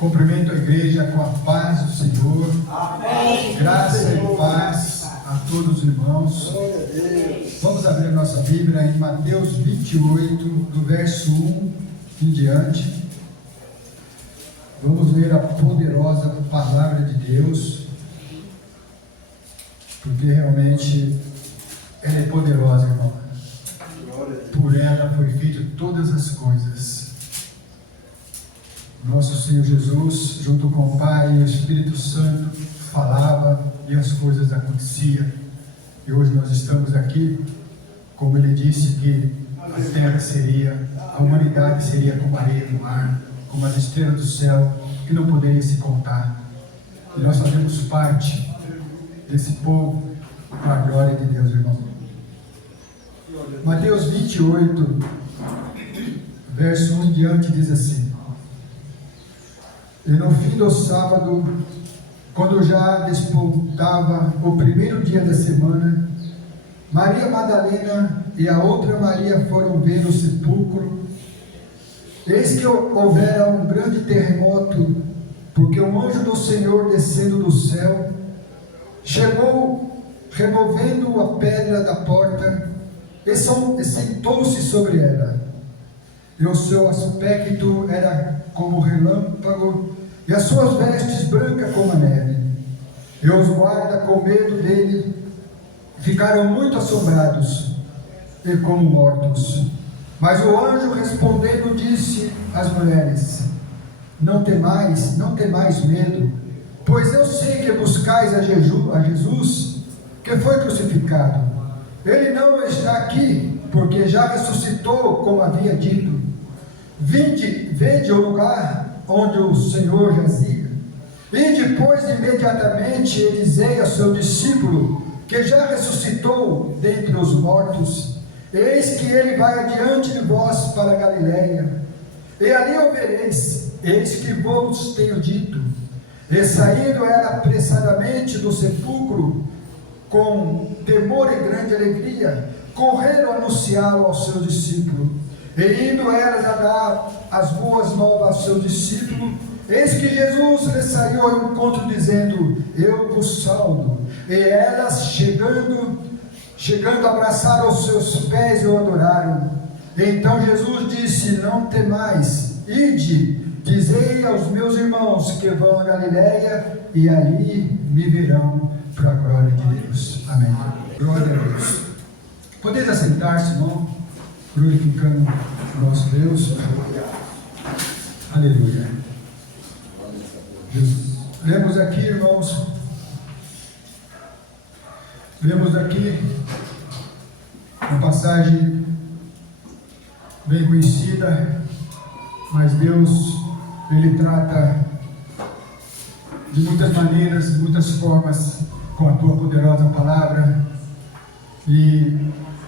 Cumprimento a igreja com a paz do Senhor. Amém. Graça e paz a todos os irmãos. Vamos abrir a nossa Bíblia em Mateus 28, do verso 1 em diante. Vamos ler a poderosa palavra de Deus, porque realmente ela é poderosa, irmão. Por ela foi feito todas as coisas. Nosso Senhor Jesus, junto com o Pai e o Espírito Santo, falava e as coisas aconteciam. E hoje nós estamos aqui, como Ele disse que a terra seria, a humanidade seria como a areia do mar, como as estrelas do céu, que não poderia se contar. E nós fazemos parte desse povo, para a glória de Deus, irmão. Mateus 28, verso 1 em diante, diz assim: E no fim do sábado, quando já despontava o primeiro dia da semana, Maria Madalena e a outra Maria foram ver o sepulcro. Eis que houvera um grande terremoto, porque um anjo do Senhor, descendo do céu, chegou, removendo a pedra da porta, e sentou-se sobre ela. E o seu aspecto era como relâmpago, e as suas vestes brancas como a neve. E os guardas, com medo dele, ficaram muito assombrados e como mortos. Mas o anjo, respondendo, disse às mulheres: Não temais medo, pois eu sei que buscais a Jesus, que foi crucificado. Ele não está aqui, porque já ressuscitou, como havia dito. Vede o lugar onde o Senhor jazia. E depois, imediatamente, ele dizia ao seu discípulo, que já ressuscitou dentre os mortos: Eis que ele vai adiante de vós para a Galileia, e ali o vereis. Eis que vos tenho dito. E saindo ela apressadamente do sepulcro, com temor e grande alegria, correram anunciá-lo ao seu discípulo. E indo elas a dar as boas novas ao seu discípulo, eis que Jesus lhe saiu ao encontro, dizendo: Eu vos salvo. E elas, chegando abraçaram os seus pés e o adoraram. E então Jesus disse: Não temais, ide, dizei aos meus irmãos que vão a Galileia, e ali me verão, para a glória de Deus. Amém. Glória a Deus. Podeis assentar-se, irmão, glorificando o nosso Deus. Aleluia. Jesus. Lemos aqui, irmãos, uma passagem bem conhecida, mas Deus, Ele trata de muitas maneiras, de muitas formas, com a Tua poderosa palavra, e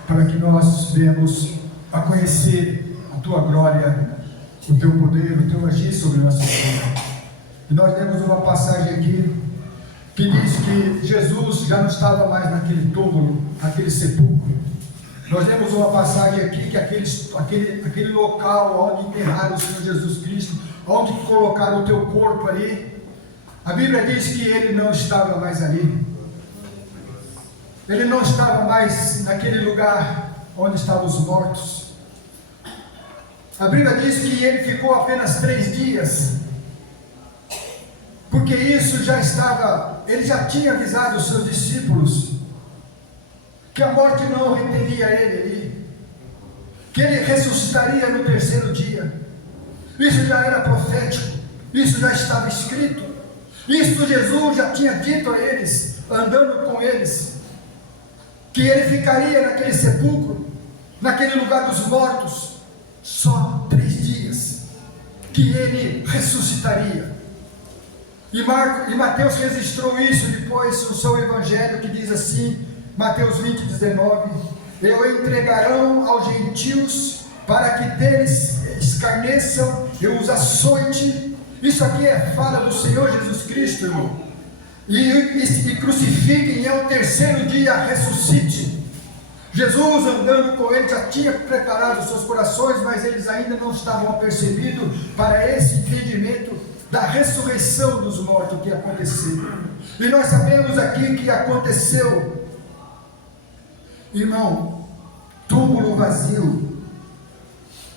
para que nós venhamos a conhecer a Tua glória, o Teu poder, o Teu agir sobre nossa vida. E nós temos uma passagem aqui que diz que Jesus já não estava mais naquele túmulo, naquele sepulcro. Nós temos uma passagem aqui que aquele local onde enterraram o Senhor Jesus Cristo, onde colocaram o teu corpo ali, a Bíblia diz que ele não estava mais ali. Ele não estava mais naquele lugar onde estavam os mortos. A Bíblia diz que ele ficou apenas 3 dias, porque isso já estava, ele já tinha avisado os seus discípulos que a morte não reteria ele ali, que ele ressuscitaria no 3º dia. Isso já era profético, isso já estava escrito, isso Jesus já tinha dito a eles, andando com eles, que ele ficaria naquele sepulcro, naquele lugar dos mortos, só 3 dias, que ele ressuscitaria. E Mateus registrou isso depois no seu evangelho, que diz assim, Mateus 20, 19: E o entregarão aos gentios, para que deles escarneçam e os açoite. Isso aqui é fala do Senhor Jesus Cristo, irmão. E crucifiquem, e ao 3º dia ressuscite. Jesus, andando com eles, já tinha preparado os seus corações, mas eles ainda não estavam apercebidos para esse entendimento da ressurreição dos mortos que aconteceu. E nós sabemos aqui que aconteceu, irmão, túmulo vazio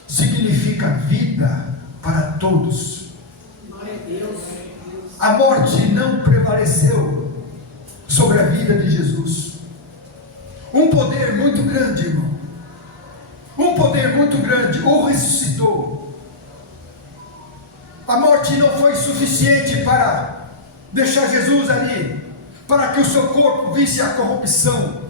significa vida para todos. A morte não prevaleceu sobre a vida de Jesus. Um poder muito grande, irmão, um poder muito grande o ressuscitou. A morte não foi suficiente para deixar Jesus ali, para que o seu corpo visse a corrupção.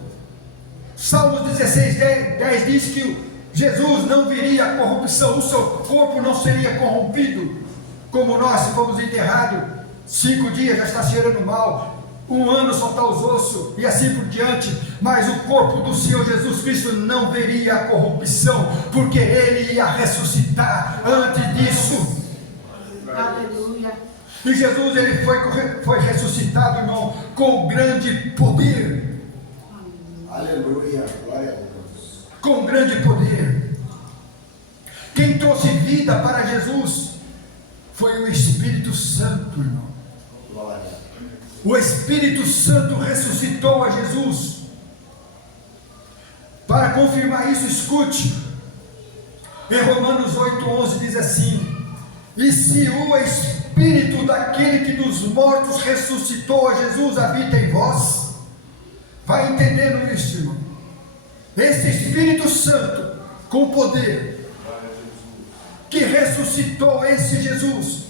Salmos 16, 10 diz que Jesus não viria a corrupção, o seu corpo não seria corrompido, como nós, se fomos enterrados, 5 dias já está cheirando mal, 1 ano só está os ossos, e assim por diante. Mas o corpo do Senhor Jesus Cristo não veria a corrupção, porque Ele ia ressuscitar antes disso. Aleluia. E Jesus, Ele foi ressuscitado, irmão, com grande poder. Aleluia, glória a Deus. Com grande poder. Quem trouxe vida para Jesus foi o Espírito Santo, irmão. Glória. O Espírito Santo ressuscitou a Jesus. Para confirmar isso, escute. Em Romanos 8:11 diz assim: e se o Espírito daquele que dos mortos ressuscitou a Jesus habita em vós, vai entendendo isso, irmão. Esse Espírito Santo com poder, que ressuscitou esse Jesus,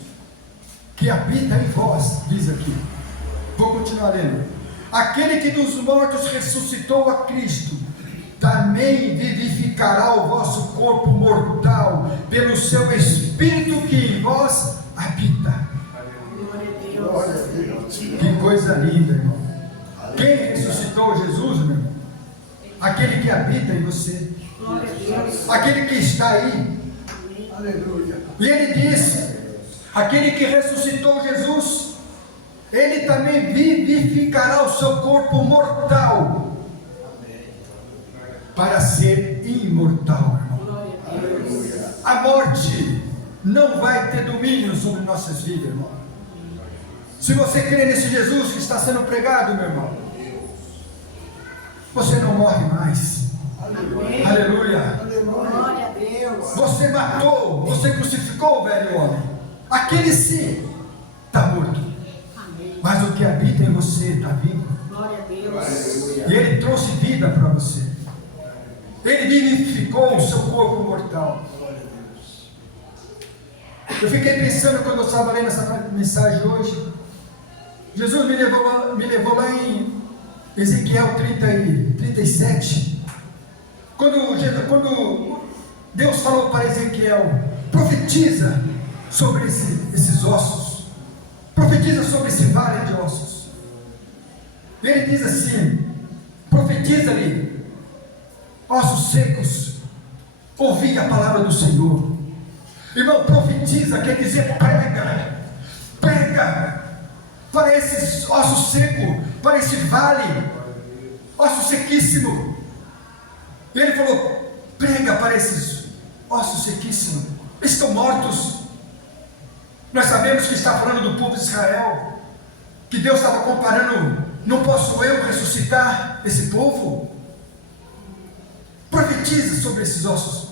que habita em vós, diz aqui. Vou continuar lendo. Aquele que dos mortos ressuscitou a Cristo, também vivificará o vosso corpo mortal, pelo seu Espírito que em vós habita. Glória a Deus. Que coisa linda, irmão. Quem ressuscitou Jesus, meu irmão? Aquele que habita em você, aquele que está aí. Aleluia. E ele disse: aquele que ressuscitou Jesus, ele também vivificará o seu corpo mortal, para ser imortal, irmão. Aleluia. A morte não vai ter domínio sobre nossas vidas, irmão. Se você crê nesse Jesus que está sendo pregado, meu irmão, você não morre mais. Aleluia. Aleluia. Glória a Deus. Você matou, você crucificou o velho homem. Aquele sim está morto. Amém. Mas o que habita em você está vivo. Glória a Deus. Aleluia. E Ele trouxe vida para você. Ele vivificou o seu corpo mortal. Eu fiquei pensando quando eu estava lendo essa mensagem hoje. Jesus me levou lá em Ezequiel 37. Quando Deus falou para Ezequiel: profetiza sobre esses ossos. Profetiza sobre esse vale de ossos. Ele diz assim: profetiza-lhe, ossos secos, ouvi a palavra do Senhor. Irmão, profetiza quer dizer prega para esses ossos secos, para esse vale, osso sequíssimo. E ele falou: prega para esses ossos sequíssimos, estão mortos. Nós sabemos que está falando do povo de Israel, que Deus estava comparando: não posso eu ressuscitar esse povo? Profetiza sobre esses ossos,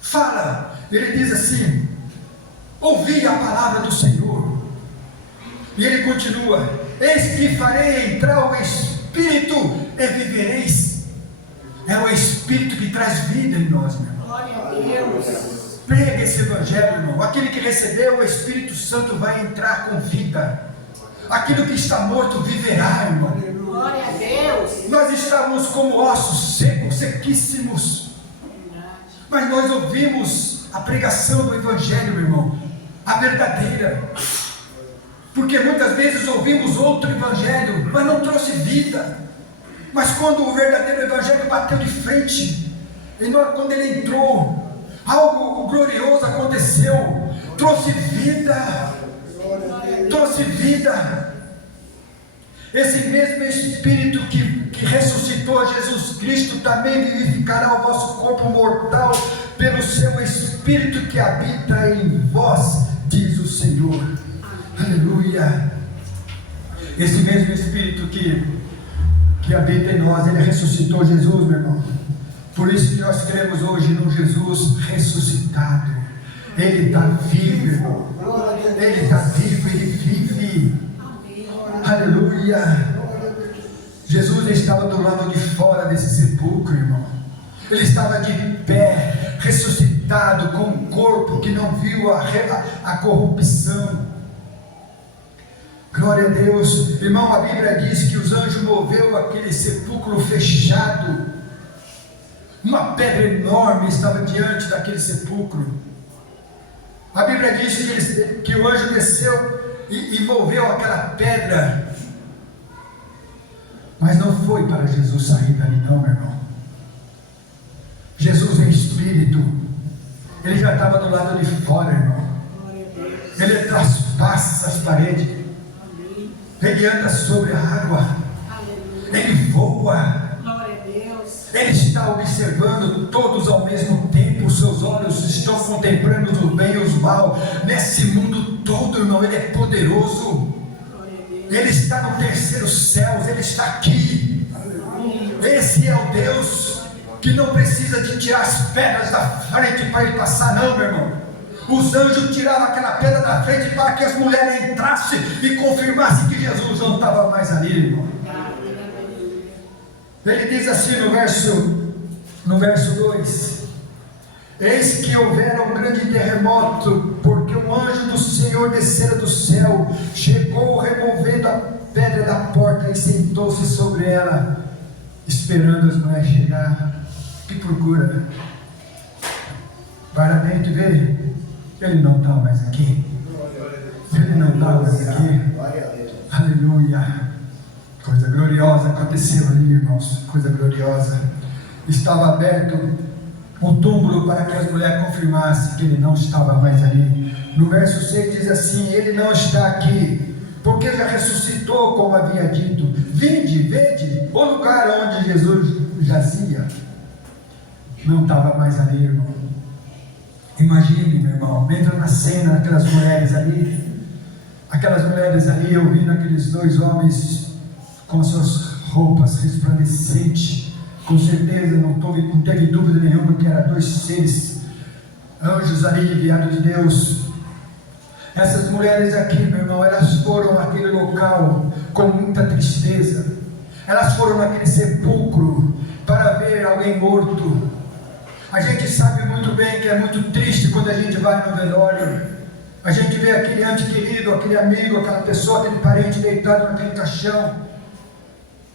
fala. Ele diz assim: ouvi a palavra do Senhor. E ele continua: eis que farei entrar o Espírito e vivereis. É o Espírito que traz vida em nós, meu irmão. Glória a Deus. Prega esse Evangelho, irmão. Aquele que recebeu o Espírito Santo vai entrar com vida. Aquilo que está morto viverá, irmão. Glória a Deus. Nós estávamos como ossos secos, sequíssimos. Mas nós ouvimos a pregação do Evangelho, meu irmão, a verdadeira. Porque muitas vezes ouvimos outro Evangelho, mas não trouxe vida. Mas quando o verdadeiro Evangelho bateu de frente, e quando ele entrou, algo glorioso aconteceu, trouxe vida. Trouxe vida. Esse mesmo Espírito que ressuscitou Jesus Cristo também vivificará o vosso corpo mortal pelo seu Espírito que habita em vós, diz o Senhor. Aleluia. Esse mesmo Espírito que habita em nós, ele ressuscitou Jesus, meu irmão. Por isso que nós cremos hoje num Jesus ressuscitado. Ele está vivo, irmão. Ele está vivo, ele vive. Aleluia. Jesus estava do lado de fora desse sepulcro, irmão. Ele estava de pé, ressuscitado, com um corpo que não viu a corrupção. Glória a Deus. Irmão, a Bíblia diz que os anjos moveu aquele sepulcro fechado. Uma pedra enorme estava diante daquele sepulcro. A Bíblia diz que o anjo desceu e moveu aquela pedra. Mas não foi para Jesus sair dali não, meu irmão. Jesus em espírito, ele já estava do lado de fora, irmão. Ele traspassa as paredes. Ele anda sobre a água. Ele voa. Ele está observando todos ao mesmo tempo. Os seus olhos estão contemplando o bem e o mal. Nesse mundo todo, irmão, ele é poderoso. Ele está no terceiro céu. Ele está aqui. Esse é o Deus que não precisa de tirar as pedras da frente para ele passar, não, meu irmão. Os anjos tiravam aquela pedra da frente para que as mulheres entrassem e confirmassem que Jesus não estava mais ali, irmão. Ele diz assim no verso 2: eis que houvera um grande terremoto, porque um anjo do Senhor descera do céu, chegou removendo a pedra da porta e sentou-se sobre ela, esperando as mulheres chegar. Que procura, né? Vai lá dentro e vê. Ele não está mais aqui. Ele não está mais aqui. Aleluia. Coisa gloriosa aconteceu ali, irmãos. Coisa gloriosa. Estava aberto um túmulo para que as mulheres confirmassem que ele não estava mais ali. No verso 6 diz assim: ele não está aqui, porque já ressuscitou, como havia dito. Vede o lugar onde Jesus jazia. Não estava mais ali, irmão. Imagine, meu irmão, entra na cena aquelas mulheres ali ouvindo aqueles dois homens com suas roupas resplandecentes. Com certeza não teve dúvida nenhuma que eram dois seres, anjos ali, enviados de Deus. Essas mulheres aqui, meu irmão, elas foram àquele local com muita tristeza. Elas foram naquele sepulcro para ver alguém morto. A gente sabe muito bem que é muito triste quando a gente vai no velório. A gente vê aquele ente querido, aquele amigo, aquela pessoa, aquele parente deitado naquele caixão,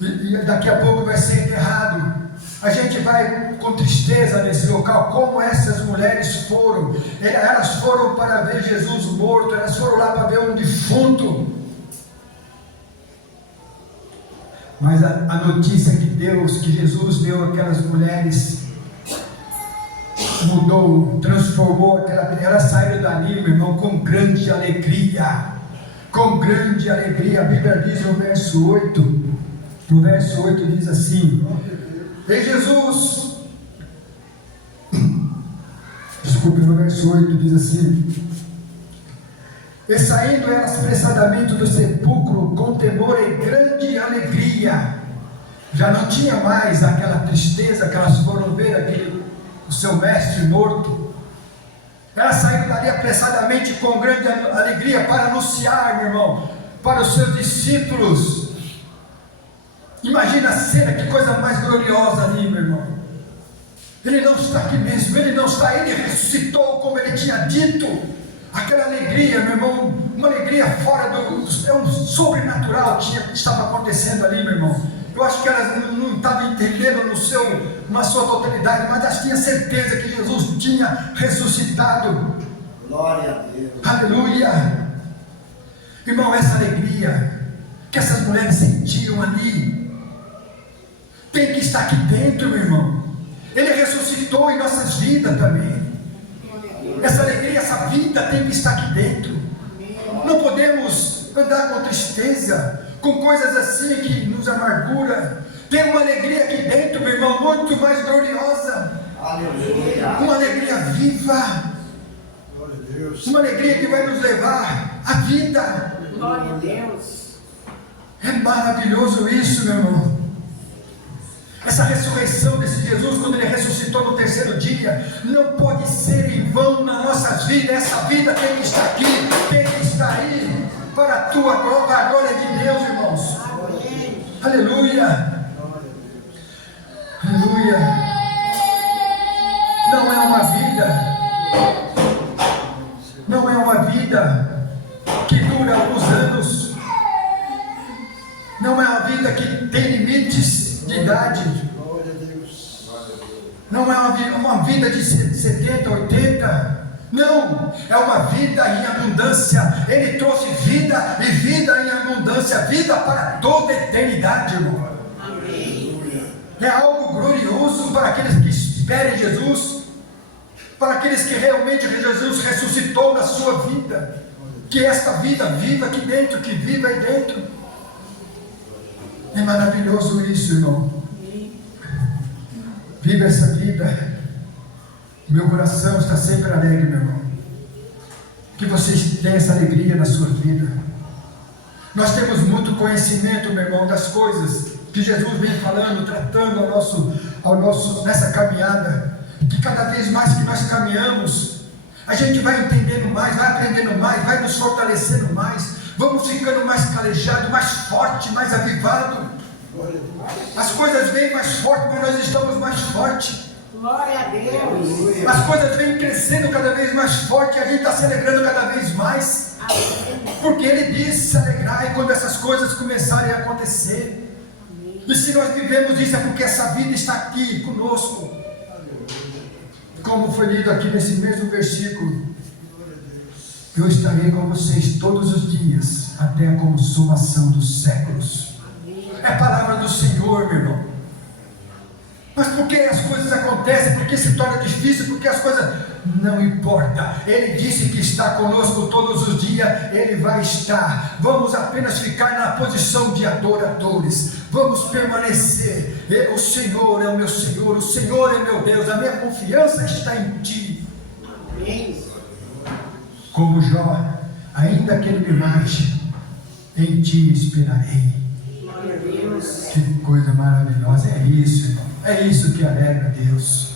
e daqui a pouco vai ser enterrado. A gente vai com tristeza nesse local, como essas mulheres foram. Elas foram para ver Jesus morto, elas foram lá para ver um defunto. Mas a notícia que Jesus deu àquelas mulheres mudou, transformou elas saíram dali, meu irmão, com grande alegria. Com grande alegria. A Bíblia diz no verso 8. No verso 8 diz assim: e Jesus, desculpe, no verso 8 diz assim: e saindo elas apressadamente do sepulcro, com temor e grande alegria. Já não tinha mais aquela tristeza que elas foram ver o seu mestre morto. Elas saíram dali apressadamente com grande alegria para anunciar, meu irmão, para os seus discípulos. Imagina a cena, que coisa mais gloriosa ali, meu irmão. Ele não está aqui mesmo, ele não está, ele ressuscitou como ele tinha dito. Aquela alegria, meu irmão, uma alegria fora um sobrenatural que estava acontecendo ali, meu irmão. Eu acho que elas não estavam entendendo na sua totalidade, mas elas tinham certeza que Jesus tinha ressuscitado. Glória a Deus. Aleluia. Irmão, essa alegria que essas mulheres sentiam ali tem que estar aqui dentro, meu irmão. Ele ressuscitou em nossas vidas também. Essa alegria, essa vida tem que estar aqui dentro. Não podemos andar com tristeza, com coisas assim que nos amargura. Tem uma alegria aqui dentro, meu irmão, muito mais gloriosa. Aleluia. Uma alegria viva. Glória a Deus. Uma alegria que vai nos levar à vida. Glória a Deus. É maravilhoso isso, meu irmão. Essa ressurreição desse Jesus, quando ele ressuscitou no terceiro dia, não pode ser em vão nas nossas vidas. Essa vida tem que estar aqui, tem que estar aí, para a tua glória, para a glória de Deus, irmãos. Amém. Aleluia. Aleluia. Não é uma vida que dura alguns anos. Não é uma vida que tem limites de idade. Não é uma vida de 70, 80. Não, é uma vida em abundância. Ele trouxe vida e vida em abundância, vida para toda a eternidade, irmão. Amém. É algo glorioso para aqueles que esperem Jesus, para aqueles que realmente Jesus ressuscitou na sua vida. Que esta vida viva aqui dentro, que viva aí dentro. É maravilhoso isso, irmão. Viva essa vida. Meu coração está sempre alegre, meu irmão. Que vocês tenham essa alegria na sua vida. Nós temos muito conhecimento, meu irmão, das coisas que Jesus vem falando, tratando ao nosso nessa caminhada. Que cada vez mais que nós caminhamos, a gente vai entendendo mais, vai aprendendo mais, vai nos fortalecendo mais. Vamos ficando mais calejado, mais forte, mais avivado. As coisas vêm mais forte, mas nós estamos mais fortes. Glória a Deus. As coisas vêm crescendo cada vez mais forte e a gente está se alegrando cada vez mais. Porque Ele disse se alegrar quando essas coisas começarem a acontecer. E se nós vivemos isso é porque essa vida está aqui conosco. Como foi lido aqui nesse mesmo versículo. Eu estarei com vocês todos os dias, até a consumação dos séculos. É a palavra do Senhor, meu irmão. Mas por que as coisas acontecem? Por que se torna difícil? Porque as coisas... Não importa. Ele disse que está conosco todos os dias. Ele vai estar. Vamos apenas ficar na posição de adoradores. Vamos permanecer. O Senhor é o meu Senhor. O Senhor é meu Deus. A minha confiança está em Ti. Amém. Como Jó, ainda que ele me mate, em Ti esperarei. Glória a Deus. Que coisa maravilhosa. É isso, irmão. É isso que alegra Deus.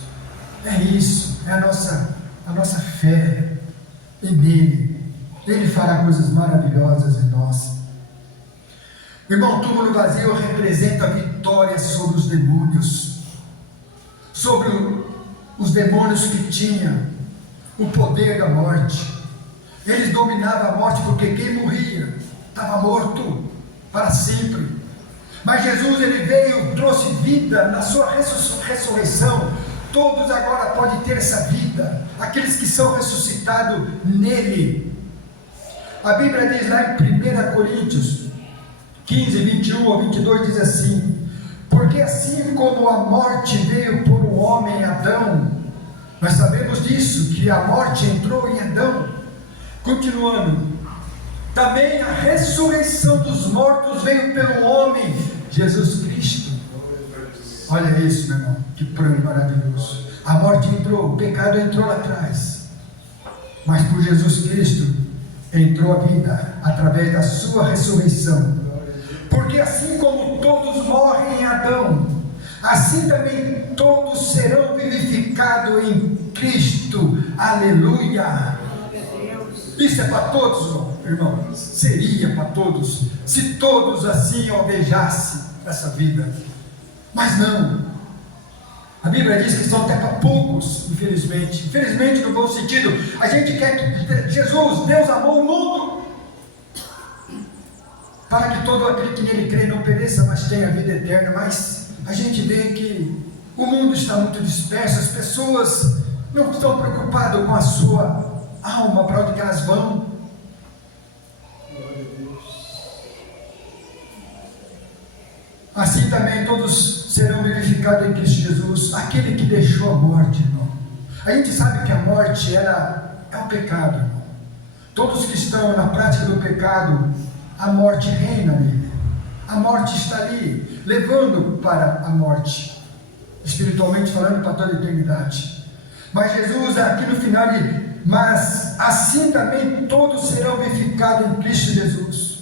É isso. É a nossa fé nele. Ele fará coisas maravilhosas em nós. Irmão, o túmulo vazio representa a vitória sobre os demônios. Sobre os demônios que tinham o poder da morte. Eles dominavam a morte porque quem morria estava morto para sempre. Mas Jesus, ele veio, trouxe vida na sua ressurreição. Todos agora podem ter essa vida, aqueles que são ressuscitados nele. A Bíblia diz lá em 1 Coríntios 15, 21 ou 22, diz assim: porque assim como a morte veio por um homem, Adão, nós sabemos disso, que a morte entrou em Adão. Continuando, também a ressurreição dos mortos veio pelo homem, Jesus Cristo. Olha isso, meu irmão, que plano maravilhoso. A morte entrou, o pecado entrou lá atrás, mas por Jesus Cristo entrou a vida, através da sua ressurreição. Porque assim como todos morrem em Adão, assim também todos serão vivificados em Cristo. Aleluia. Isso é para todos, irmão. Seria para todos, se todos assim almejassem essa vida. Mas não. A Bíblia diz que são até para poucos, infelizmente. Infelizmente no bom sentido. A gente quer que Jesus, Deus amou o mundo, para que todo aquele que nele crê não pereça, mas tenha vida eterna. Mas a gente vê que o mundo está muito disperso. As pessoas não estão preocupadas com a sua alma, para onde que elas vão. Assim também todos serão vivificados em Cristo Jesus. Aquele que deixou a morte, irmão. A gente sabe que a morte é um pecado, irmão. Todos que estão na prática do pecado, a morte reina nele. A morte está ali, levando para a morte, espiritualmente falando, para toda a eternidade. Mas Jesus aqui no final, mas assim também todos serão vivificados em Cristo Jesus.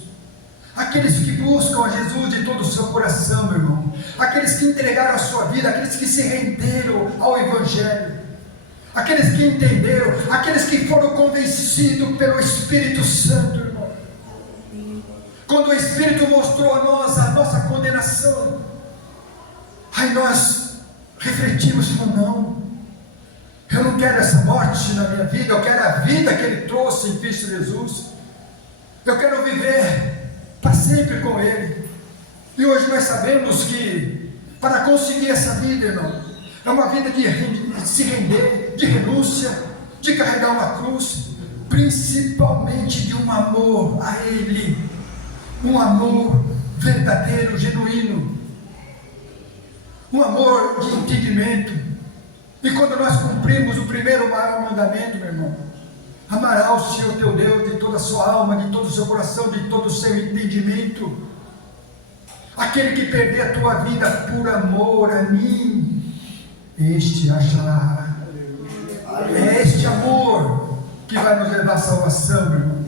Aqueles que buscam a Jesus de todo o seu coração, meu irmão. Aqueles que entregaram a sua vida, aqueles que se renderam ao Evangelho. Aqueles que entenderam, aqueles que foram convencidos pelo Espírito Santo, irmão. Quando o Espírito mostrou a nós a nossa condenação, aí nós refletimos e falamos, não, eu não quero essa morte na minha vida, eu quero a vida que Ele trouxe em Cristo Jesus. Eu quero viver para sempre com Ele. E hoje nós sabemos que para conseguir essa vida, irmão, é uma vida de se render, de renúncia, de carregar uma cruz, principalmente de um amor a Ele, um amor verdadeiro, genuíno, um amor de entendimento. E quando nós cumprimos o primeiro maior mandamento, meu irmão, amarás o Senhor teu Deus de toda a sua alma, de todo o seu coração, de todo o seu entendimento. Aquele que perder a tua vida por amor a mim, este achará. É este amor que vai nos levar à salvação, meu irmão.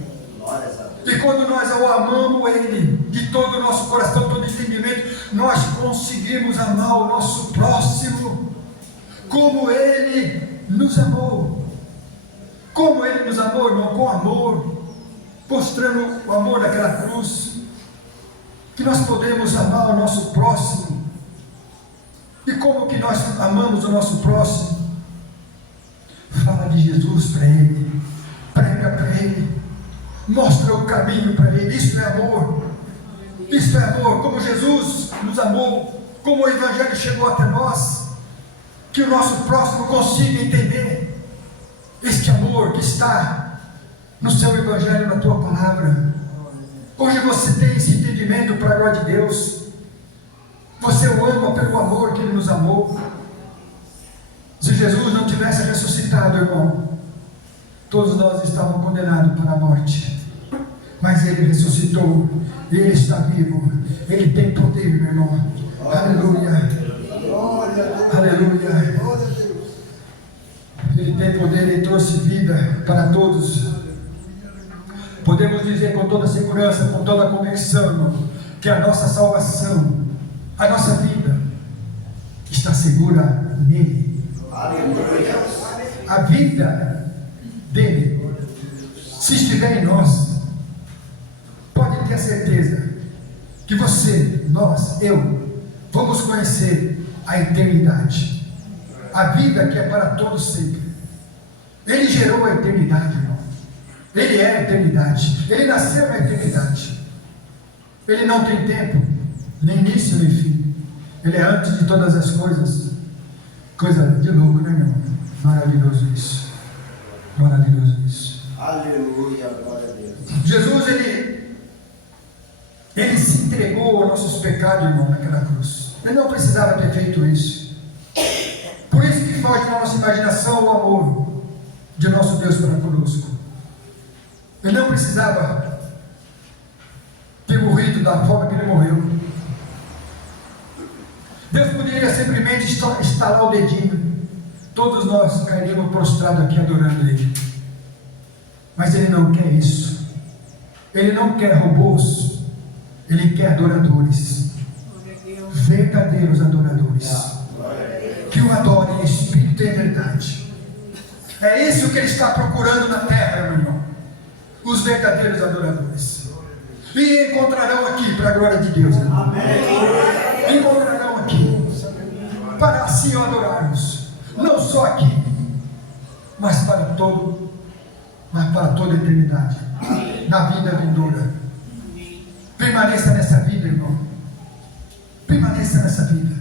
E quando nós amamos Ele de todo o nosso coração, todo o entendimento, nós conseguimos amar o nosso próximo como Ele nos amou. Como Ele nos amou, irmão, com amor, mostrando o amor daquela cruz, que nós podemos amar o nosso próximo. E como que nós amamos o nosso próximo? Fala de Jesus para ele, prega para ele, mostra o caminho para ele. Isso é amor. Isso é amor, como Jesus nos amou, como o Evangelho chegou até nós, que o nosso próximo consiga entender este amor que está no seu Evangelho, na tua palavra. Hoje você tem esse entendimento para a glória de Deus. Você o ama pelo amor que Ele nos amou. Se Jesus não tivesse ressuscitado, irmão, todos nós estávamos condenados para a morte. Mas Ele ressuscitou, Ele está vivo, Ele tem poder, meu irmão. Aleluia. Aleluia. Ele tem poder, Ele trouxe vida para todos. Podemos dizer com toda segurança, com toda convicção, irmão, que a nossa salvação, a nossa vida está segura nele. A vida dele, se estiver em nós, pode ter certeza que você, nós, eu, vamos conhecer a eternidade, a vida que é para todos sempre. Ele gerou a eternidade, irmão. Ele é a eternidade. Ele nasceu na eternidade. Ele não tem tempo, nem início nem fim. Ele é antes de todas as coisas. Coisa de louco, né, meu irmão? Maravilhoso isso. Maravilhoso isso. Aleluia, glória a Deus. Jesus, ele se entregou aos nossos pecados, irmão, naquela cruz. Ele não precisava ter feito isso. Por isso que foge na nossa imaginação o amor de nosso Deus para conosco. Ele não precisava ter morrido da forma que ele morreu. Deus poderia simplesmente estalar o dedinho, todos nós cairíamos prostrados aqui adorando Ele. Mas Ele não quer isso. Ele não quer robôs. Ele quer adoradores, verdadeiros adoradores, que o adorem em espírito e em verdade. É isso que Ele está procurando na terra, meu irmão. Os verdadeiros adoradores. E encontrarão aqui para a glória de Deus, irmão. Amém. Encontrarão aqui para assim o adorarmos, não só aqui, mas para toda a eternidade, na vida vindoura. Permaneça nessa vida, irmão. Permaneça nessa vida.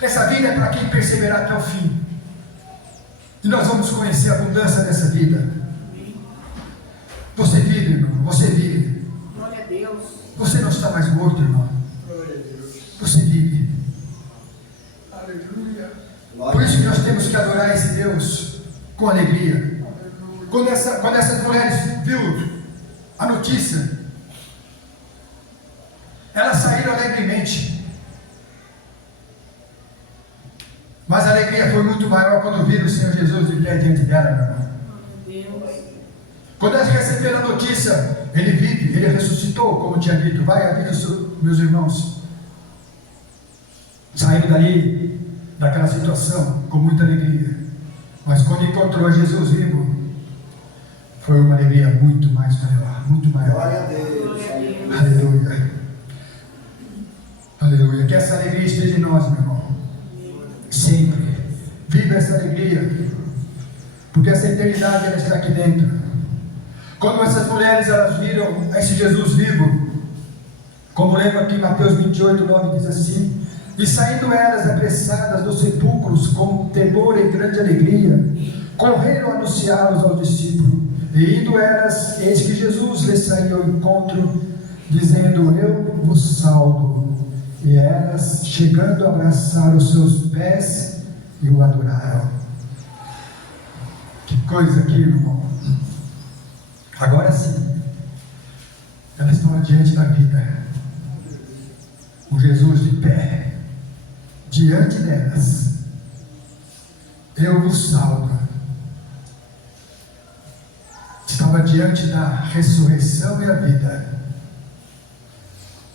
Essa vida é para quem perseverar até o fim. E nós vamos conhecer a abundância dessa vida. Você vive, irmão, você vive. Glória a Deus. Você não está mais morto, irmão. Você vive. Aleluia. Por isso que nós temos que adorar esse Deus com alegria. Quando essas mulheres viu a notícia, elas saíram alegremente. Mas a alegria foi muito maior quando viram o Senhor Jesus de pé diante dela, meu irmão. Quando elas receberam a notícia, Ele vive, ele ressuscitou, como tinha dito. Vai, avisa meus irmãos. Saíram dali, daquela situação, com muita alegria. Mas quando encontrou Jesus vivo, foi uma alegria muito mais maior, muito maior. Glória a Deus. Aleluia. Aleluia. Que essa alegria esteja em nós, meu irmão. Sempre. Viva essa alegria. Porque essa eternidade ela está aqui dentro. Quando essas mulheres elas viram esse Jesus vivo, como lembra aqui em Mateus 28, 9 diz assim: e saindo elas apressadas dos sepulcros com temor e grande alegria, correram anunciá-los aos discípulos. E indo elas, eis que Jesus lhes saiu ao encontro, dizendo: eu vos salvo. E elas, chegando, abraçaram os seus pés e o adoraram. Que coisa aqui, irmão. Agora sim, elas estão diante da vida, com Jesus de pé, diante delas. Eu vos salvo. Estava diante da ressurreição e a vida.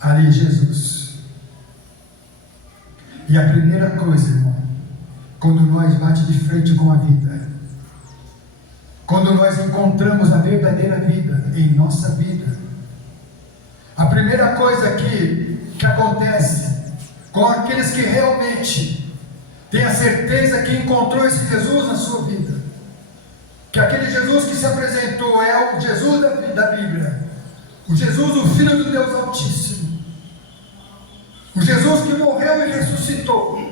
Ali Jesus. E a primeira coisa, irmão, quando nós bate de frente com a vida, quando nós encontramos a verdadeira vida em nossa vida, a primeira coisa que acontece com aqueles que realmente têm a certeza que encontrou esse Jesus na sua vida, que aquele Jesus que se apresentou é o Jesus da Bíblia, o Jesus, o Filho do Deus Altíssimo, o Jesus que morreu e ressuscitou.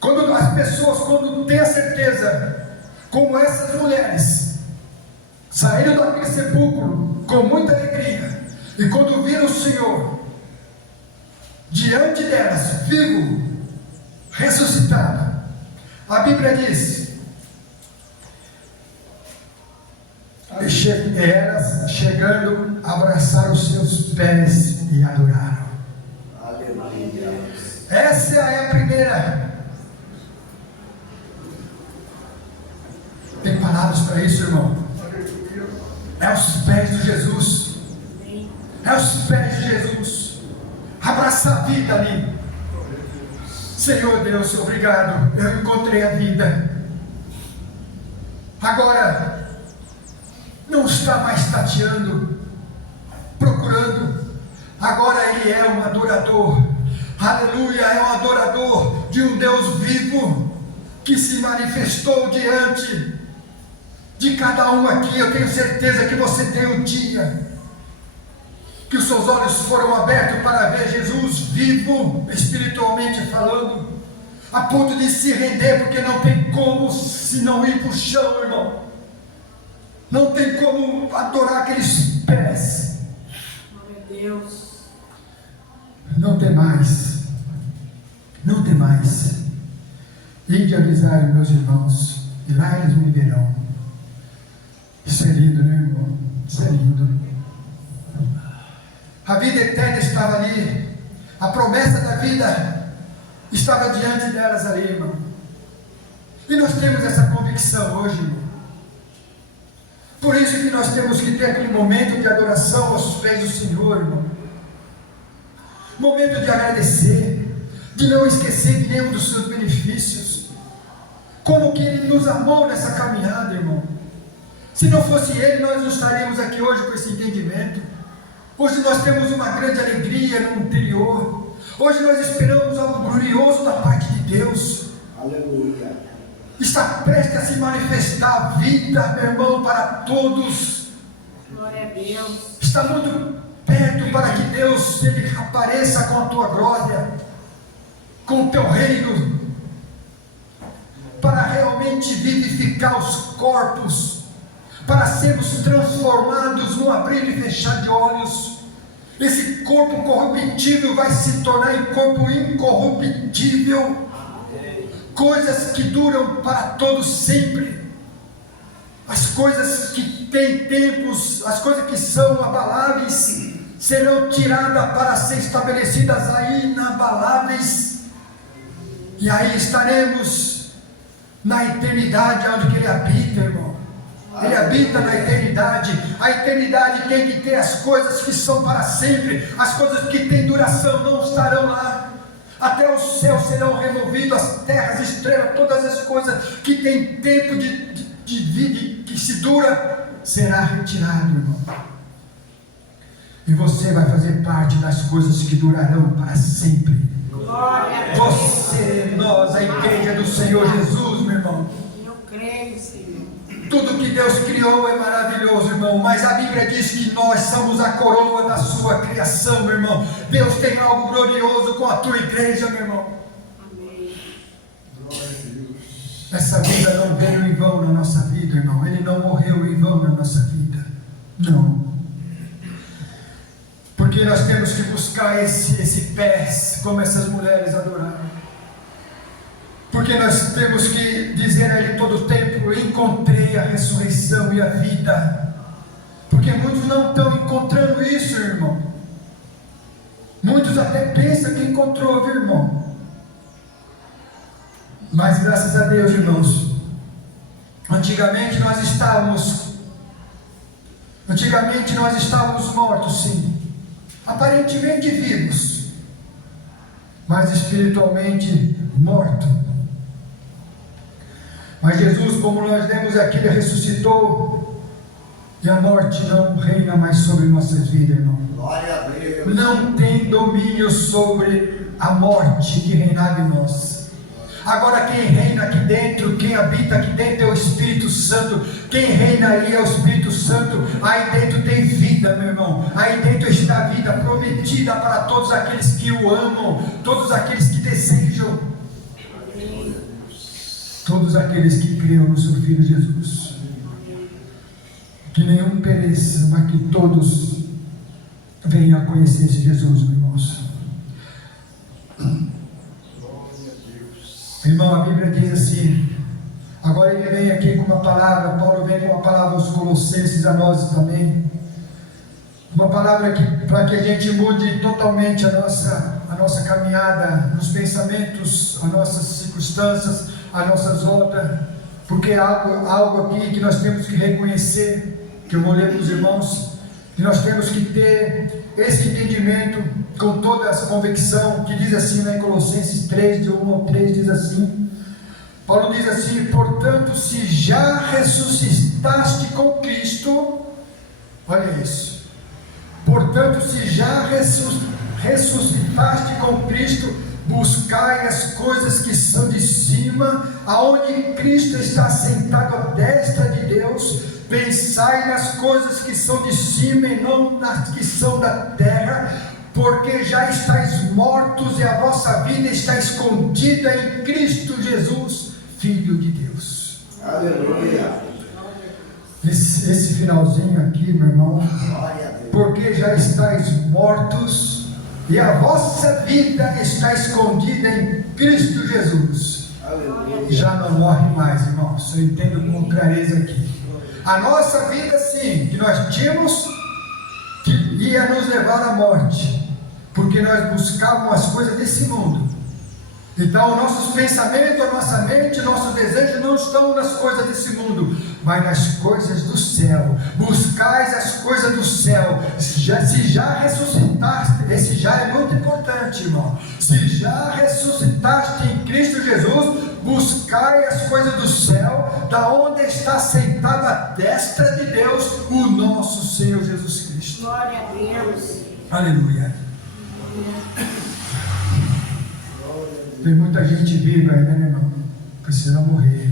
Quando as pessoas, quando têm a certeza, como essas mulheres, saíram daquele sepulcro com muita alegria, e quando viram o Senhor diante delas, vivo, ressuscitado, a Bíblia diz: e elas, chegando, abraçaram os seus pés e adoraram. Aleluia. Essa é a primeira. Tem palavras para isso, irmão? É os pés de Jesus. É os pés de Jesus. Abraça a vida ali. Senhor Deus, obrigado. Eu encontrei a vida. Agora, não está mais tateando, procurando. Agora ele é um adorador. Aleluia, é um adorador de um Deus vivo que se manifestou diante de cada um aqui. Eu tenho certeza que você tem um dia que os seus olhos foram abertos para ver Jesus vivo, espiritualmente falando, a ponto de se render, porque não tem como se não ir para o chão, irmão. Não tem como adorar aqueles pés. Glória a Deus. Não tem mais. Não tem mais. Ide avisar meus irmãos, e lá eles me verão. Isso é lindo, né, irmão? Isso é lindo. A vida eterna estava ali. A promessa da vida estava diante delas ali, irmão. E nós temos essa convicção hoje, irmão. Por isso que nós temos que ter aquele momento de adoração aos pés do Senhor, irmão. Momento de agradecer, de não esquecer de nenhum dos seus benefícios. Como que Ele nos amou nessa caminhada, irmão. Se não fosse Ele, nós não estaríamos aqui hoje com esse entendimento. Hoje nós temos uma grande alegria no interior. Hoje nós esperamos algo glorioso da parte de Deus. Aleluia. Está prestes a se manifestar a vida, meu irmão, para todos. Glória a Deus. Está muito perto para que Deus Ele apareça com a tua glória, com o teu reino, para realmente vivificar os corpos, para sermos transformados num abrir e fechar de olhos. Esse corpo corruptível vai se tornar em corpo incorruptível. Coisas que duram para todos sempre. As coisas que têm tempos, as coisas que são abaláveis, serão tiradas para ser estabelecidas aí inabaláveis. E aí estaremos na eternidade onde que Ele habita, irmão. Ele habita na eternidade. A eternidade tem que ter as coisas que são para sempre. As coisas que têm duração não estarão lá. Até os céus serão removidos, as terras, as estrelas, todas as coisas que têm tempo de vida, que se dura, será retirado, irmão. E você vai fazer parte das coisas que durarão para sempre. Você, nós, a igreja do Senhor Jesus, meu irmão. Eu creio, Senhor. Tudo que Deus criou é maravilhoso, irmão, mas a Bíblia diz que nós somos a coroa da sua criação, meu irmão. Deus tem algo glorioso com a tua igreja, meu irmão. Amém. Essa vida não veio em vão na nossa vida, irmão. Ele não morreu em vão na nossa vida. Não. Porque nós temos que buscar esse pés, como essas mulheres adoraram. Porque nós temos que dizer a Ele todo o tempo: encontrei a ressurreição e a vida. Porque muitos não estão encontrando isso, irmão. Muitos até pensam que encontrou, viu, irmão? Mas graças a Deus, irmãos, antigamente nós estávamos mortos, sim. Aparentemente vivos, mas espiritualmente mortos. Mas Jesus, como nós lemos aqui, Ele ressuscitou, e a morte não reina mais sobre nossas vidas, irmão. Glória a Deus. Não tem domínio sobre a morte que reinava em nós. Agora quem reina aqui dentro, quem habita aqui dentro é o Espírito Santo. Quem reina aí é o Espírito Santo. Aí dentro tem vida, meu irmão. Aí dentro está a vida prometida para todos aqueles que o amam, todos aqueles que desejam, todos aqueles que criam no seu Filho Jesus. Que nenhum pereça, mas que todos venham a conhecer esse Jesus, meus irmãos. Irmão, a Bíblia diz assim. Agora ele vem aqui com uma palavra. Paulo vem com uma palavra aos Colossenses, a nós também. Uma palavra para que a gente mude totalmente a nossa caminhada nos pensamentos, as nossas circunstâncias, as nossas rotas. Porque é algo aqui que nós temos que reconhecer, que eu vou ler para os irmãos, que nós temos que ter esse entendimento com toda essa convicção, que diz assim, né, em Colossenses 3, de 1 ao 3, diz assim. Paulo diz assim: portanto, se já ressuscitaste com Cristo, olha isso, portanto, se já ressuscitaste com Cristo, buscai as coisas que são de cima, aonde Cristo está sentado à destra de Deus. Pensai nas coisas que são de cima e não nas que são da terra, porque já estáis mortos e a vossa vida está escondida em Cristo Jesus, Filho de Deus. Aleluia. Esse finalzinho aqui, meu irmão, Glória a Deus. porque já estáis mortos e a vossa vida está escondida em Cristo Jesus. Aleluia. Já não morre mais, irmãos. Eu entendo com clareza aqui. A nossa vida, sim, que nós tínhamos, que ia nos levar à morte, porque nós buscávamos as coisas desse mundo. Então, nossos pensamentos, a nossa mente, nossos desejos não estão nas coisas desse mundo, mas nas coisas do céu. Buscais as coisas do céu. Se já ressuscitaste, esse já é muito importante, irmão. Se já ressuscitaste em Cristo Jesus, buscai as coisas do céu, da onde está sentado à destra de Deus, o nosso Senhor Jesus Cristo. Glória a Deus. Aleluia. Tem muita gente viva ainda, né, irmão? Precisa morrer.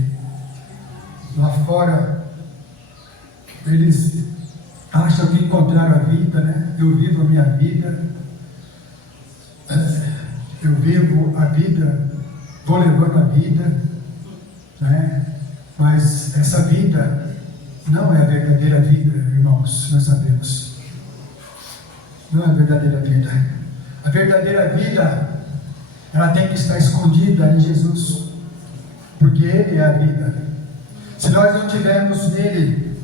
Lá fora, eles acham que encontraram a vida, né? Eu vivo a minha vida. Eu vivo a vida, vou levando a vida, né? Mas essa vida não é a verdadeira vida, irmãos, nós sabemos. Não é a verdadeira vida. A verdadeira vida, ela tem que estar escondida em Jesus, porque Ele é a vida. Se nós não tivermos nele,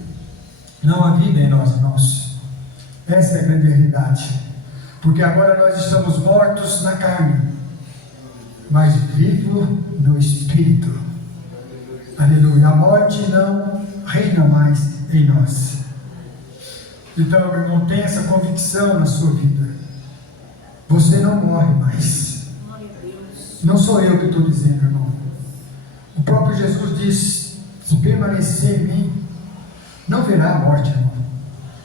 não há vida em nós, irmãos. Essa é a grande realidade. Porque agora nós estamos mortos na carne, mas vivos no Espírito. Aleluia. A morte não reina mais em nós. Então, meu irmão, tenha essa convicção na sua vida. Você não morre mais. Glória a Deus. Não sou eu que estou dizendo, irmão. O próprio Jesus disse: se permanecer em mim, não verá a morte, irmão.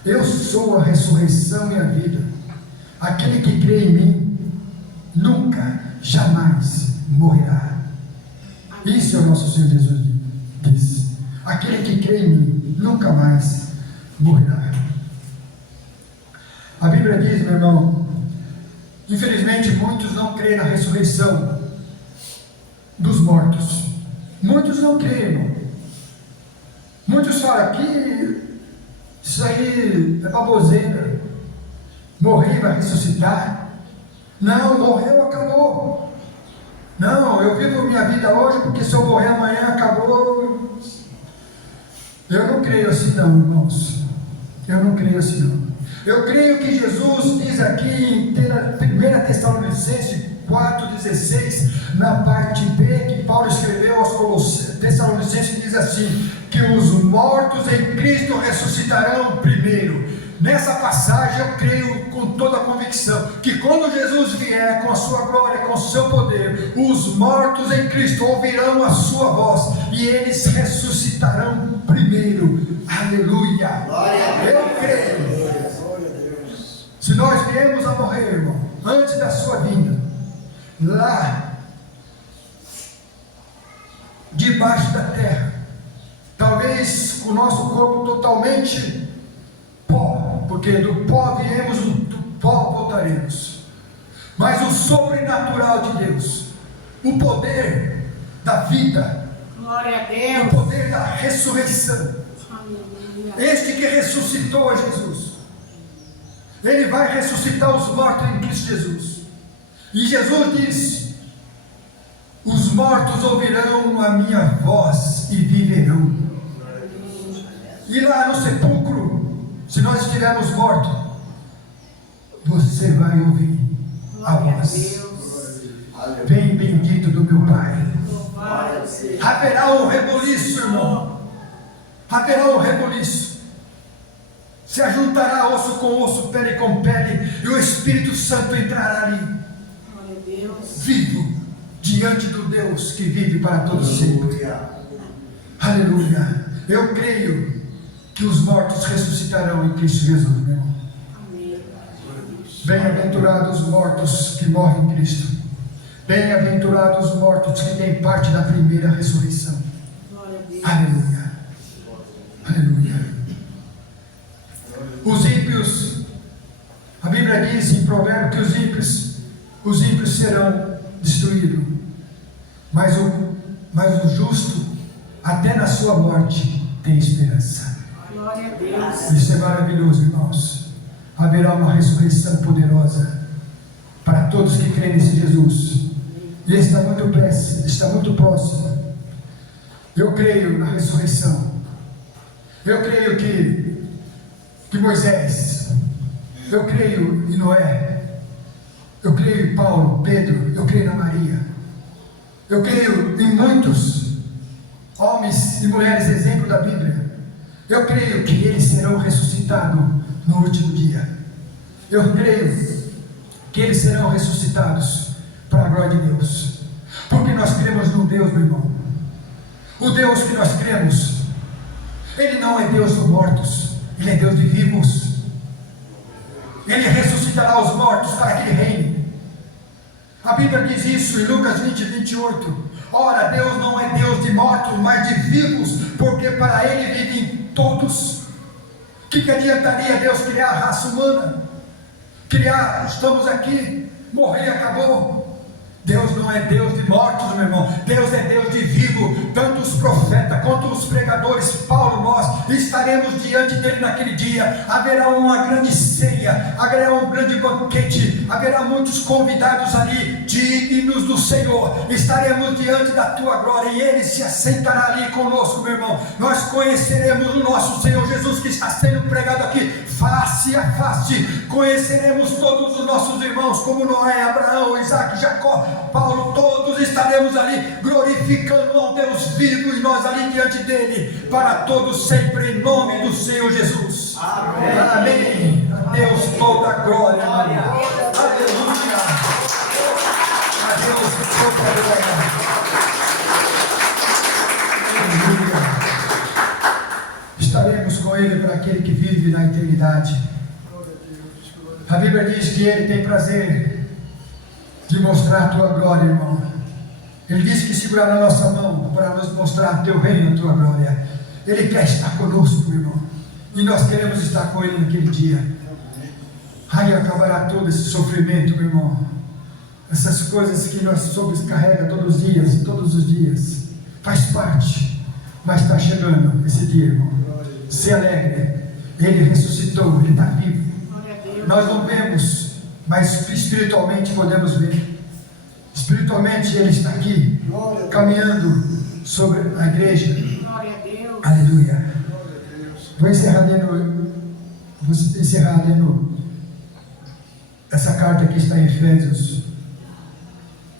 Eu sou a ressurreição e a vida. Aquele que crê em mim, nunca, jamais morrerá. Isso é o nosso Senhor Jesus diz. Aquele que crê em mim, nunca mais morrerá. A Bíblia diz, meu irmão, infelizmente muitos não creem na ressurreição dos mortos. Muitos não creem, irmão. Muitos falam que isso aí é baboseira. Morrer vai ressuscitar. Não, morreu, acabou. Não, eu vivo minha vida hoje porque se eu morrer amanhã, acabou. Eu não creio assim não, irmãos. Eu não creio assim não. Eu creio que Jesus diz aqui em 1 Tessalonicenses 4,16, na parte B, que Paulo escreveu aos Tessalonicenses, diz assim: que os mortos em Cristo ressuscitarão primeiro. Nessa passagem eu creio com toda a convicção que quando Jesus vier com a sua glória, com o seu poder, os mortos em Cristo ouvirão a sua voz e eles ressuscitarão primeiro. Aleluia! Glória a Deus. Eu creio. Glória a Deus. Se nós viemos a morrer, irmão, antes da sua vinda, lá debaixo da terra, talvez com o nosso corpo totalmente pó, porque do pó viemos, do pó voltaremos. Mas o sobrenatural de Deus, o poder da vida, Glória a o Deus. poder da ressurreição, Aleluia. este que ressuscitou a Jesus, ele vai ressuscitar os mortos em Cristo Jesus. E Jesus disse: os mortos ouvirão a minha voz e viverão. E lá no sepulcro, se nós estivermos mortos, você vai ouvir a Glória a voz: Deus. vem bendito do meu Pai. Louvado seja. Haverá um reboliço, irmão. Haverá um reboliço. Se ajuntará osso com osso, pele com pele, e o Espírito Santo entrará ali, Glória a Deus. vivo, diante do Deus que vive para todo sempre. Aleluia. Aleluia. Eu creio que os mortos ressuscitarão em Cristo Jesus, meu irmão. Amém. Bem-aventurados os mortos que morrem em Cristo. Bem-aventurados os mortos que têm parte da primeira ressurreição. Glória a Deus. Aleluia. Aleluia. Os ímpios, a Bíblia diz em Provérbio que os ímpios serão destruídos, mas o justo, até na sua morte, tem esperança. Glória a Deus. Isso é maravilhoso, irmãos. Haverá uma ressurreição poderosa para todos que creem nesse Jesus, e ele está muito próximo. Eu creio na ressurreição. Eu creio que Moisés, eu creio em Noé, eu creio em Paulo, Pedro, eu creio na Maria, eu creio em muitos homens e mulheres exemplo da Bíblia. Eu creio que eles serão ressuscitados no último dia. Eu creio que eles serão ressuscitados para a glória de Deus, porque nós cremos num Deus, meu irmão. O Deus que nós cremos, ele não é Deus dos mortos, ele é Deus de vivos. Ele ressuscitará os mortos para que ele reine. A Bíblia diz isso em Lucas 20, 28. Ora, Deus não é Deus de mortos, mas de vivos, porque para ele vivem todos. O que adiantaria Deus criar a raça humana? Estamos aqui, morrer, acabou. Deus não é Deus de mortos, meu irmão. Deus é Deus de vivo. Tanto os profetas quanto os pregadores, Paulo, nós estaremos diante dele naquele dia. Haverá uma grande ceia. haverá um grande banquete, haverá muitos convidados ali, dignos do Senhor. Estaremos diante da tua glória e Ele se assentará ali conosco, meu irmão. Nós conheceremos o nosso Senhor Jesus que está sendo pregado aqui, face a face. Conheceremos todos os nossos irmãos, como Noé, Abraão, Isaac, Jacó, Paulo, todos estaremos ali glorificando ao Deus vivo e nós ali diante dele, para todos sempre, em nome do Senhor Jesus. Amém. Amém. A Deus toda a glória. Aleluia. A Deus toda a glória. Aleluia. Estaremos com Ele para aquele que vive na eternidade. A Bíblia diz que Ele tem prazer de mostrar a tua glória, irmão. Ele disse que segurará a nossa mão para nos mostrar teu reino, a tua glória. Ele quer estar conosco, meu irmão. E nós queremos estar com Ele naquele dia. Aí acabará todo esse sofrimento, meu irmão. Essas coisas que nós sobrecarrega todos os dias. Faz parte. Mas está chegando esse dia, irmão. Se alegre. Ele ressuscitou, Ele está vivo. Nós não vemos, mas espiritualmente podemos ver. Espiritualmente Ele está aqui, caminhando sobre a igreja. Aleluia. Vou encerrar lendo essa carta que está em Efésios,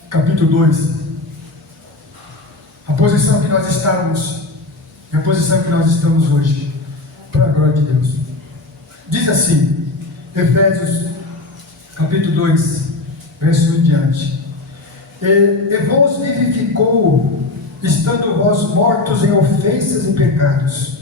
capítulo 2. A posição que nós estamos, e a posição que nós estamos hoje, para a glória de Deus. Diz assim, Efésios, capítulo 2, verso 1 em diante. E vos vivificou, estando vós mortos em ofensas e pecados,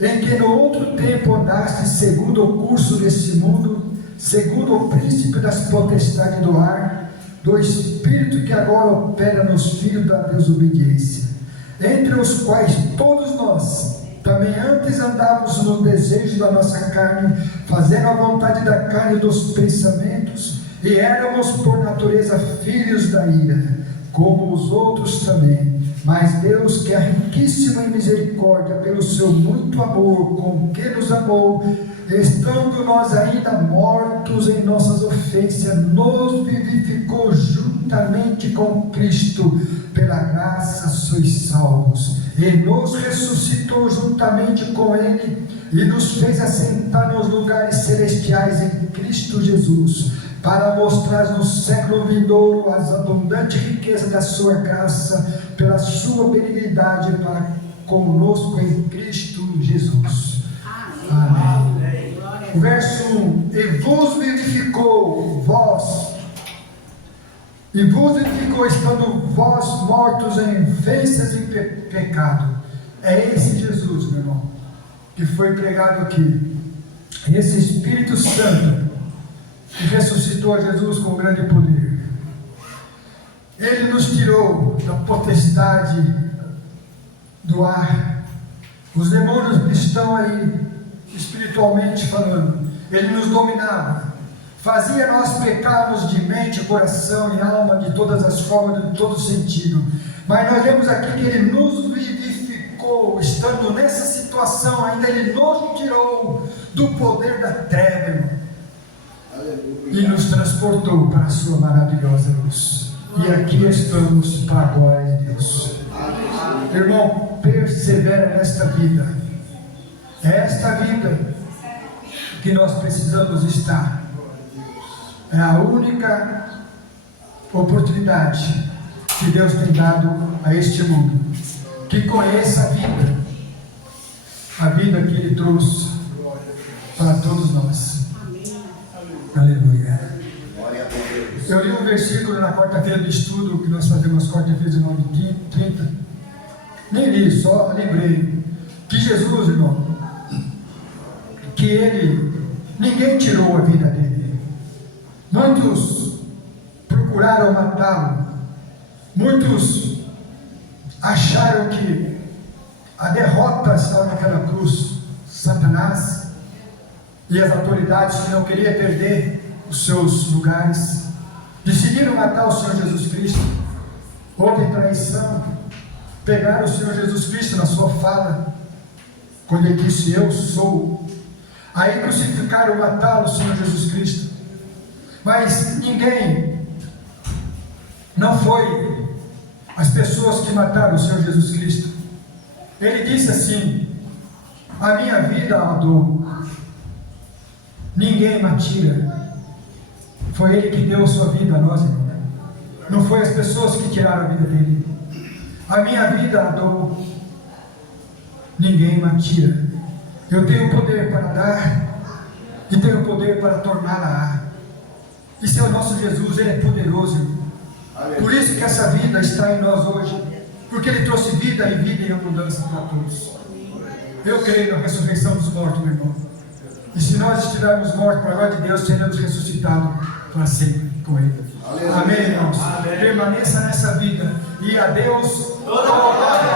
em que no outro tempo andastes segundo o curso desse mundo, segundo o príncipe das potestades do ar, do espírito que agora opera nos filhos da desobediência, entre os quais todos nós também antes andávamos no desejo da nossa carne, fazendo a vontade da carne e dos pensamentos, e éramos por natureza filhos da ira, como os outros também. Mas Deus, que é riquíssimo em misericórdia, pelo seu muito amor com que nos amou, estando nós ainda mortos em nossas ofensas, nos vivificou juntamente com Cristo. Pela graça sois salvos, e nos ressuscitou juntamente com Ele, e nos fez assentar nos lugares celestiais em Cristo Jesus, para mostrar no século vindouro as abundantes riquezas da sua graça, pela sua benignidade para conosco em Cristo Jesus. Amém. O verso 1: e vos vivificou estando vós mortos em ofensas e pecado. É esse Jesus, meu irmão, que foi pregado aqui. Esse Espírito Santo que ressuscitou a Jesus com grande poder. Ele nos tirou da potestade do ar. Os demônios que estão aí, espiritualmente falando, Ele nos dominava, fazia nós pecarmos de mente, coração e alma, de todas as formas, de todo sentido. Mas nós vemos aqui que Ele nos vivificou, estando nessa situação ainda, Ele nos tirou do poder da treva, irmão, e nos transportou para a sua maravilhosa luz. E aqui estamos para a glória de Deus. Irmão, persevera nesta vida. É esta vida que nós precisamos estar. É a única oportunidade que Deus tem dado a este mundo, que conheça a vida que Ele trouxe para todos nós. Aleluia. Eu li um versículo na quarta-feira do estudo, que nós fazemos quarta-feira de 9h30. Nem li, só lembrei que Jesus, irmão, que ninguém tirou a vida dele. Muitos procuraram matá-lo. Muitos acharam que a derrota estava naquela cruz. Satanás e as autoridades que não queriam perder os seus lugares decidiram matar o Senhor Jesus Cristo. Houve traição. Pegaram o Senhor Jesus Cristo na sua fala, quando Ele disse: eu sou. Aí crucificaram, mataram o Senhor Jesus Cristo. Mas ninguém, não foi as pessoas que mataram o Senhor Jesus Cristo. Ele disse assim: a minha vida eu dou, ninguém me tira. Foi Ele que deu a sua vida a nós, irmão. Não foi as pessoas que tiraram a vida dele. A minha vida eu dou, ninguém me tira. Eu tenho poder para dar e tenho poder para torná-la. Esse é o nosso Jesus, Ele é poderoso, irmão. Por isso que essa vida está em nós hoje, porque Ele trouxe vida e vida em abundância para todos. Eu creio na ressurreição dos mortos, meu irmão. E se nós estivermos mortos, para a glória de Deus, seremos ressuscitados para sempre com Ele. Amém, irmãos? Permaneça nessa vida. E a Deus toda a glória.